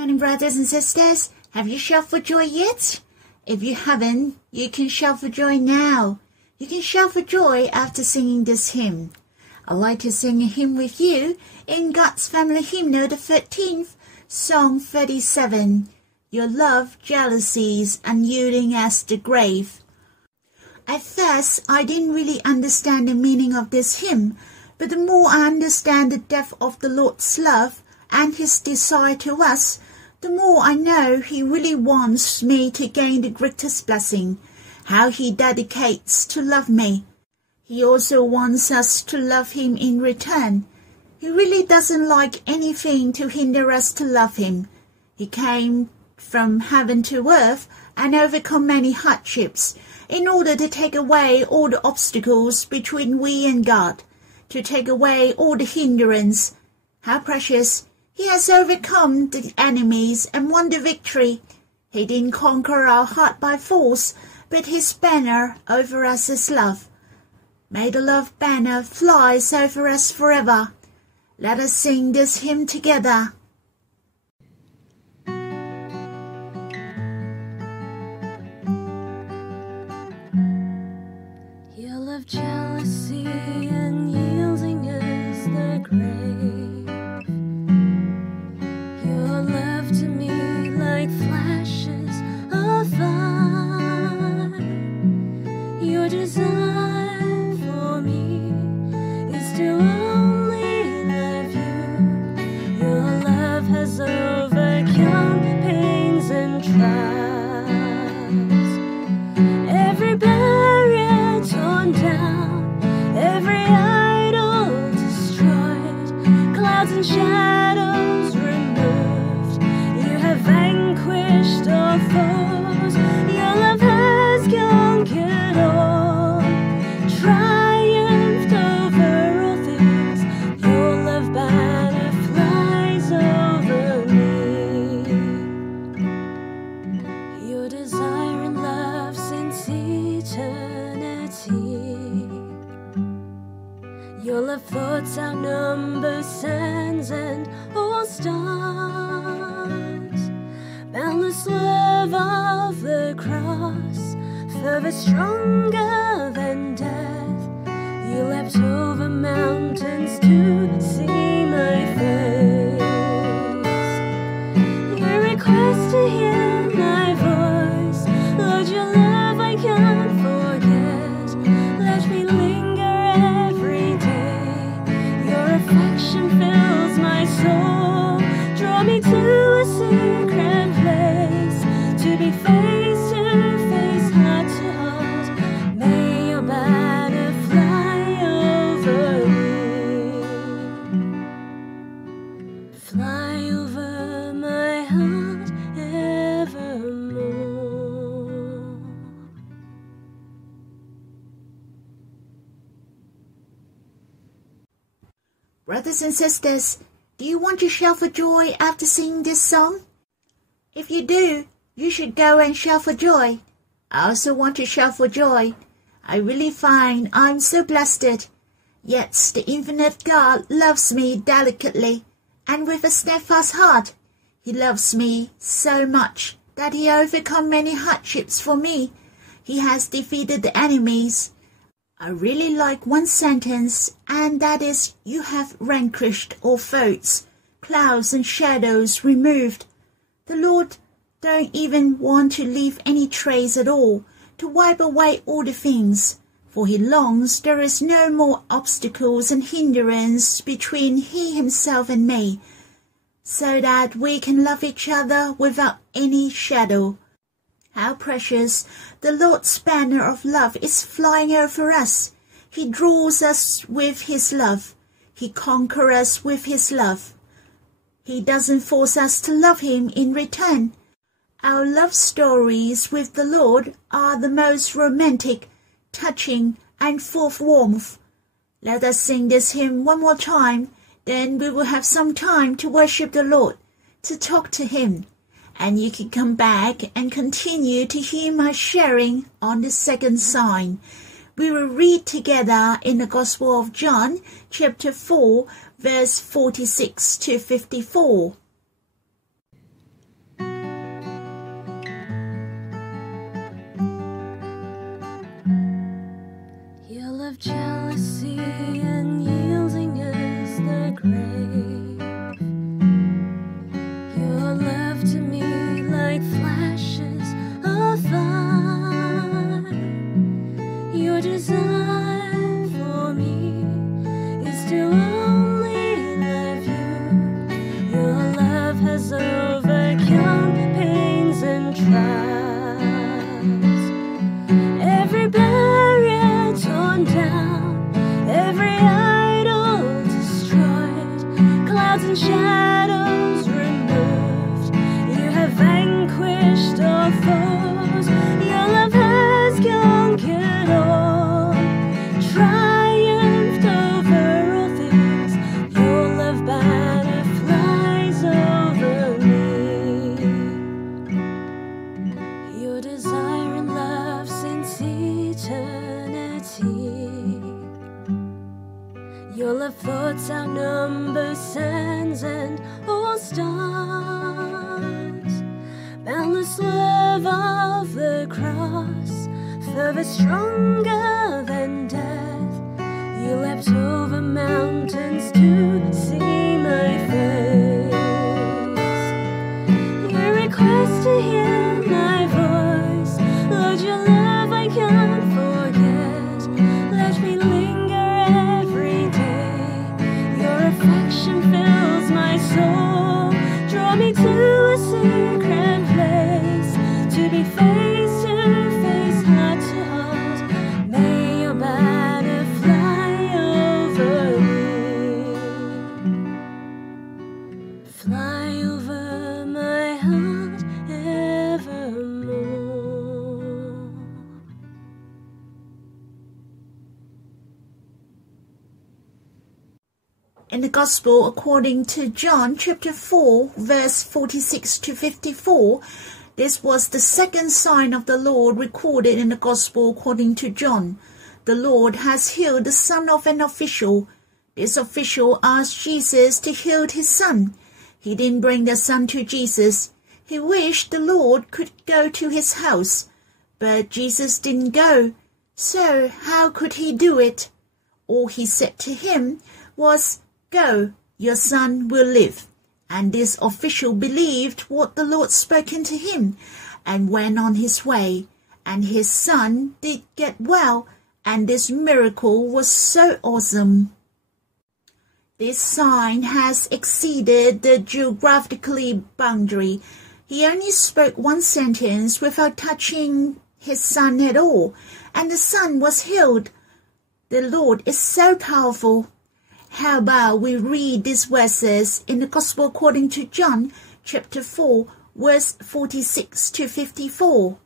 Morning, brothers and sisters. Have you shouted for joy yet? If you haven't, you can shout for joy now. You can shout for joy after singing this hymn. I'd like to sing a hymn with you in God's Family Hymnal, the 13th, Song 37. Your love, jealousies, unyielding as the grave. At first, I didn't really understand the meaning of this hymn, but the more I understand the depth of the Lord's love and his desire to us, the more I know he really wants me to gain the greatest blessing, how he dedicates to love me. He also wants us to love him in return. He really doesn't like anything to hinder us to love him. He came from heaven to earth and overcome many hardships in order to take away all the obstacles between we and God, to take away all the hindrance. How precious! He has overcome the enemies and won the victory. He didn't conquer our heart by force, but his banner over us is love. May the love banner flies over us forever. Let us sing this hymn together. Your love, jealousy, unyielding as the grave. Your love to me like flashes of fire. Your desire for me is to only love you. Your love has overcome pains and trials. Every barrier torn down, every idol destroyed, clouds and shadows removed. You have vanquished all foes. Your love has conquered all, triumphed over all things. Your love banner flies over me. Your desire and love since eternity. Your love thoughts outnumber sands and all stars. Boundless love of the cross, fervent stronger than death. You leapt over mountains to see my face. You request to hear my voice. Lord, your love I can't forget. Let me linger every day. Your affection fills my soul. Draw me to a secret place, to be face to face, heart to heart. May your banner fly over me, fly over my heart evermore. Brothers and sisters, do you want to shout for joy after singing this song? If you do, you should go and shout for joy. I also want to shout for joy. I really find I'm so blessed. Yet the infinite God loves me delicately and with a steadfast heart. He loves me so much that he overcome many hardships for me. He has defeated the enemies. I really like one sentence, and that is, you have vanquished all foes, clouds and shadows removed. The Lord don't even want to leave any trace at all, to wipe away all the things, for he longs there is no more obstacles and hindrance between he himself and me, so that we can love each other without any shadow. How precious! The Lord's banner of love is flying over us. He draws us with his love. He conquers us with his love. He doesn't force us to love him in return. Our love stories with the Lord are the most romantic, touching, and full of warmth. Let us sing this hymn one more time, then we will have some time to worship the Lord, to talk to him. And you can come back and continue to hear my sharing on the second sign. We will read together in the Gospel of John, chapter 4, verse 46 to 54. love of the cross, further stronger than death. You leapt over mountains to see my face. You request to hear my voice, Lord, your love I can't forget. Let me linger every day. Your affection fills my soul. Draw me to a secret place, to be face to face, heart to heart. May your banner fly over me, fly over my heart evermore. In the Gospel according to John chapter 4 verse 46 to 54, this was the second sign of the Lord recorded in the Gospel according to John. The Lord has healed the son of an official. This official asked Jesus to heal his son. He didn't bring the son to Jesus. He wished the Lord could go to his house, but Jesus didn't go. So how could he do it? All he said to him was, "Go, your son will live." And this official believed what the Lord spoken to him and went on his way. And his son did get well, and this miracle was so awesome. This sign has exceeded the geographical boundary. He only spoke one sentence without touching his son at all, and the son was healed. The Lord is so powerful. How about we read these verses in the Gospel according to John, chapter 4, verse 46 to 54.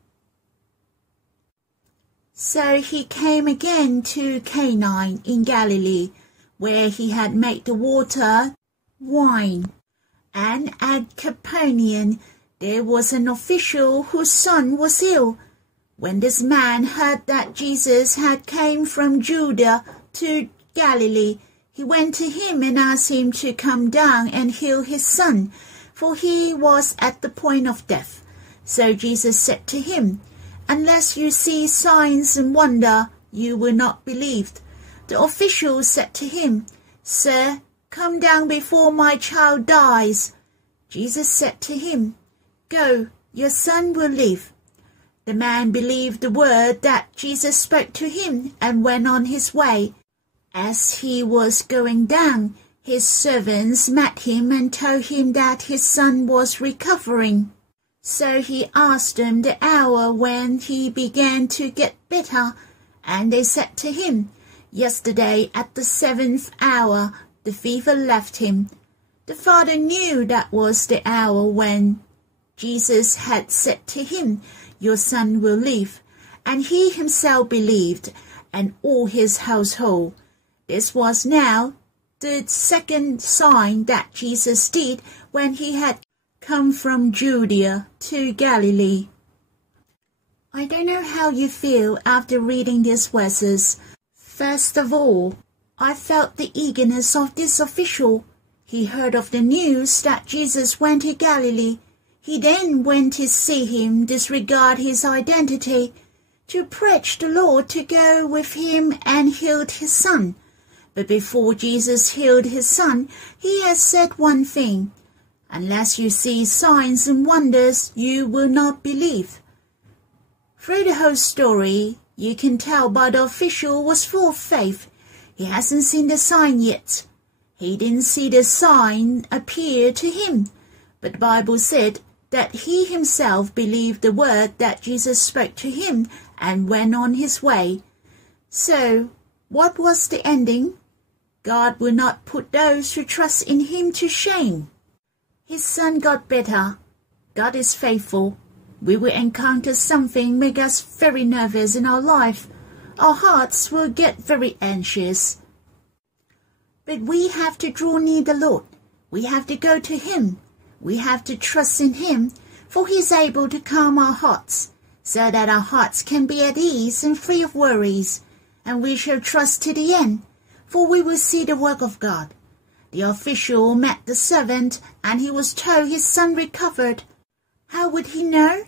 So he came again to Cana in Galilee, where he had made the water wine. And at Capernaum there was an official whose son was ill. When this man heard that Jesus had come from Judah to Galilee, he went to him and asked him to come down and heal his son, for he was at the point of death. So Jesus said to him, "Unless you see signs and wonder, you will not believe." The official said to him, "Sir, come down before my child dies." Jesus said to him, "Go, your son will live." The man believed the word that Jesus spoke to him and went on his way. As he was going down, his servants met him and told him that his son was recovering. So he asked them the hour when he began to get better, and they said to him, "Yesterday at the 7th hour the fever left him." The father knew that was the hour when Jesus had said to him, "Your son will live," and he himself believed, and all his household. This was now the second sign that Jesus did when he had come from Judea to Galilee. I don't know how you feel after reading these verses. First of all, I felt the eagerness of this official. He heard of the news that Jesus went to Galilee. He then went to see him, disregard his identity, to preach the Lord to go with him and healed his son. But before Jesus healed his son, he has said one thing: "Unless you see signs and wonders, you will not believe." Through the whole story, you can tell by the official was full of faith. He hasn't seen the sign yet. He didn't see the sign appear to him. But the Bible said that he himself believed the word that Jesus spoke to him and went on his way. So, what was the ending? God will not put those who trust in him to shame. His son got better. God is faithful. We will encounter something make us very nervous in our life. Our hearts will get very anxious. But we have to draw near the Lord. We have to go to him. We have to trust in him, for he is able to calm our hearts, so that our hearts can be at ease and free of worries, and we shall trust to the end, for we will see the work of God. The official met the servant, and he was told his son recovered. How would he know?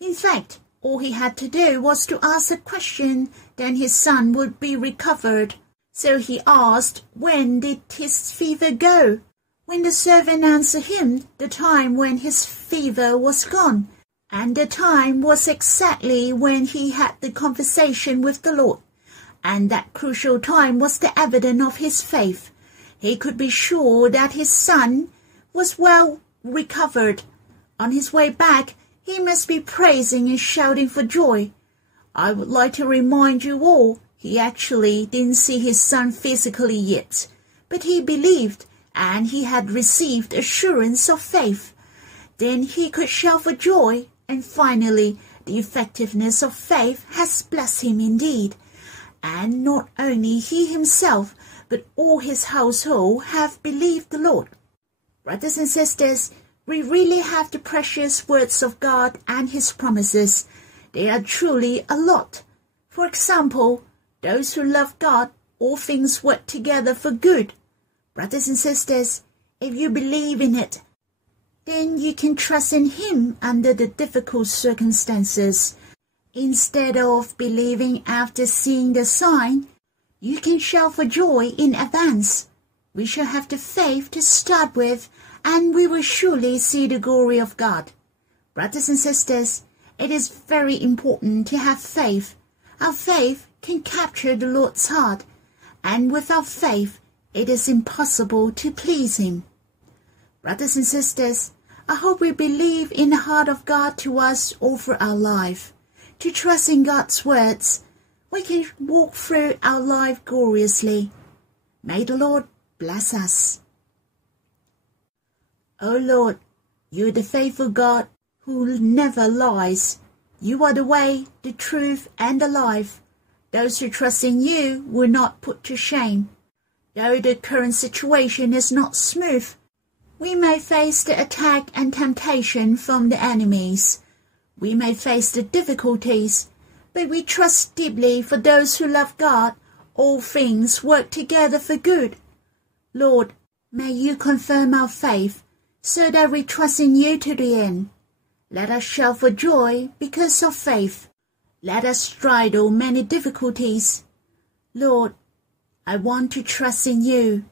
In fact, all he had to do was to ask a question, then his son would be recovered. So he asked, when did his fever go? When the servant answered him, the time when his fever was gone, and the time was exactly when he had the conversation with the Lord. And that crucial time was the evidence of his faith. He could be sure that his son was well recovered. On his way back, he must be praising and shouting for joy. I would like to remind you all, he actually didn't see his son physically yet, but he believed, and he had received assurance of faith. Then he could shout for joy, and finally, the effectiveness of faith has blessed him indeed. And not only he himself, but all his household have believed the Lord. Brothers and sisters, we really have the precious words of God and his promises. They are truly a lot. For example, those who love God, all things work together for good. Brothers and sisters, if you believe in it, then you can trust in him under the difficult circumstances. Instead of believing after seeing the sign, you can shout for joy in advance. We shall have the faith to start with, and we will surely see the glory of God. Brothers and sisters, it is very important to have faith. Our faith can capture the Lord's heart, and without faith, it is impossible to please him. Brothers and sisters, I hope we believe in the heart of God to us over our life. To trust in God's words, we can walk through our life gloriously. May the Lord bless us. O Lord, you are the faithful God who never lies. You are the way, the truth, and the life. Those who trust in you will not put to shame. Though the current situation is not smooth, we may face the attack and temptation from the enemies. We may face the difficulties, but we trust deeply for those who love God. All things work together for good. Lord, may you confirm our faith so that we trust in you to the end. Let us shout for joy because of faith. Let us straddle many difficulties. Lord, I want to trust in you.